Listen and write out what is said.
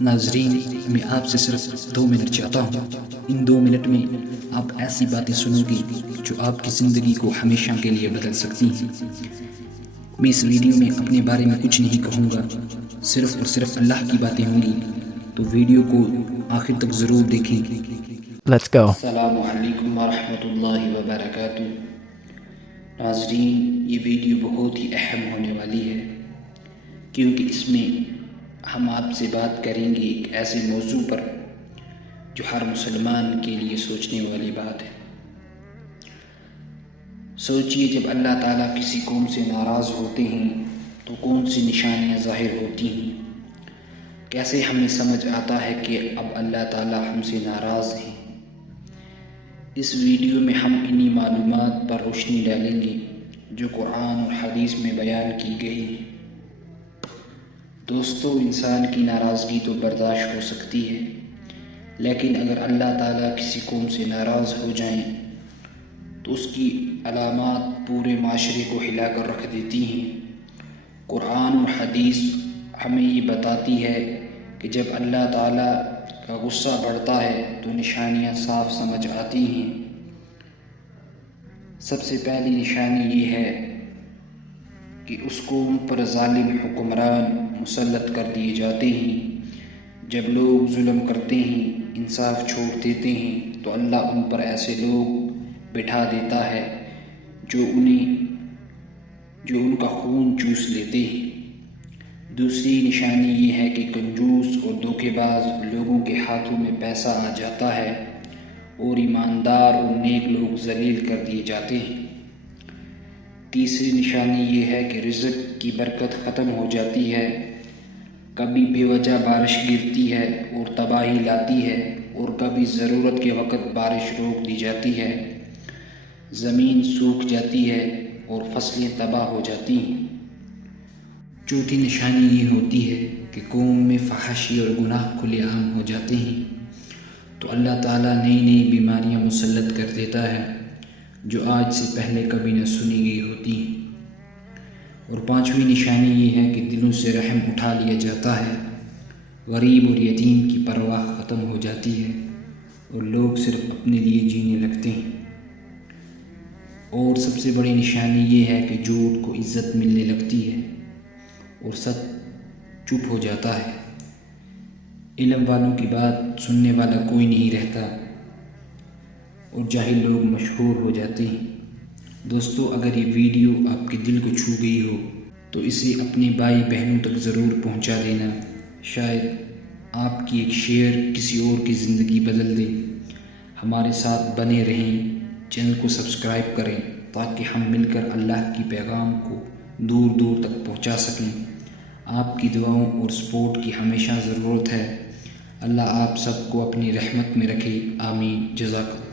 ناظرین، میں آپ سے صرف 2 منٹ چاہتا ہوں۔ ان 2 منٹ میں آپ ایسی باتیں سنو گے جو آپ کی زندگی کو ہمیشہ کے لیے بدل سکتی ہیں۔ میں اس ویڈیو میں اپنے بارے میں کچھ نہیں کہوں گا، صرف اور صرف اللہ کی باتیں ہوں گی، تو ویڈیو کو آخر تک ضرور دیکھیں۔ Let's go. السلام علیکم ورحمۃ اللہ وبرکاتہ۔ ناظرین، یہ ویڈیو بہت ہی اہم ہونے والی ہے، کیونکہ اس میں ہم آپ سے بات کریں گے ایک ایسے موضوع پر جو ہر مسلمان کے لیے سوچنے والی بات ہے۔ سوچئے، جب اللہ تعالیٰ کسی قوم سے ناراض ہوتے ہیں تو کون سی نشانیاں ظاہر ہوتی ہیں؟ کیسے ہمیں سمجھ آتا ہے کہ اب اللہ تعالیٰ ہم سے ناراض ہیں؟ اس ویڈیو میں ہم انہی معلومات پر روشنی ڈالیں گے جو قرآن اور حدیث میں بیان کی گئی ہیں۔ دوستو، انسان کی ناراضگی تو برداشت ہو سکتی ہے، لیکن اگر اللہ تعالیٰ کسی قوم سے ناراض ہو جائیں تو اس کی علامات پورے معاشرے کو ہلا کر رکھ دیتی ہیں۔ قرآن اور حدیث ہمیں یہ بتاتی ہے کہ جب اللہ تعالیٰ کا غصہ بڑھتا ہے تو نشانیاں صاف سمجھ آتی ہیں۔ سب سے پہلی نشانی یہ ہے کہ اس قوم پر ظالم حکمران مسلط کر دیے جاتے ہیں۔ جب لوگ ظلم کرتے ہیں، انصاف چھوڑ دیتے ہیں، تو اللہ ان پر ایسے لوگ بٹھا دیتا ہے جو ان کا خون چوس لیتے ہیں۔ دوسری نشانی یہ ہے کہ کنجوس اور دھوکے باز لوگوں کے ہاتھوں میں پیسہ آ جاتا ہے اور ایماندار اور نیک لوگ ذلیل کر دیے جاتے ہیں۔ تیسری نشانی یہ ہے کہ رزق کی برکت ختم ہو جاتی ہے۔ کبھی بے وجہ بارش گرتی ہے اور تباہی لاتی ہے، اور کبھی ضرورت کے وقت بارش روک دی جاتی ہے، زمین سوکھ جاتی ہے اور فصلیں تباہ ہو جاتی ہیں۔ چوتھی نشانی یہ ہوتی ہے کہ قوم میں فحاشی اور گناہ کھلے عام ہو جاتے ہیں، تو اللہ تعالیٰ نئی نئی بیماریاں مسلط کر دیتا ہے جو آج سے پہلے کبھی نہ سنی گئی ہوتی ہیں۔ اور پانچویں نشانی یہ ہے کہ دلوں سے رحم اٹھا لیا جاتا ہے، غریب اور یتیم کی پرواہ ختم ہو جاتی ہے اور لوگ صرف اپنے لیے جینے لگتے ہیں۔ اور سب سے بڑی نشانی یہ ہے کہ جھوٹ کو عزت ملنے لگتی ہے اور سچ چپ ہو جاتا ہے۔ علم والوں کی بات سننے والا کوئی نہیں رہتا اور جاہل لوگ مشہور ہو جاتے ہیں۔ دوستو، اگر یہ ویڈیو آپ کے دل کو چھو گئی ہو تو اسے اپنے بھائی بہنوں تک ضرور پہنچا دینا، شاید آپ کی ایک شیئر کسی اور کی زندگی بدل دے۔ ہمارے ساتھ بنے رہیں، چینل کو سبسکرائب کریں تاکہ ہم مل کر اللہ کی پیغام کو دور دور تک پہنچا سکیں۔ آپ کی دعاؤں اور سپورٹ کی ہمیشہ ضرورت ہے۔ اللہ آپ سب کو اپنی رحمت میں رکھے، آمین۔ جزاک اللہ۔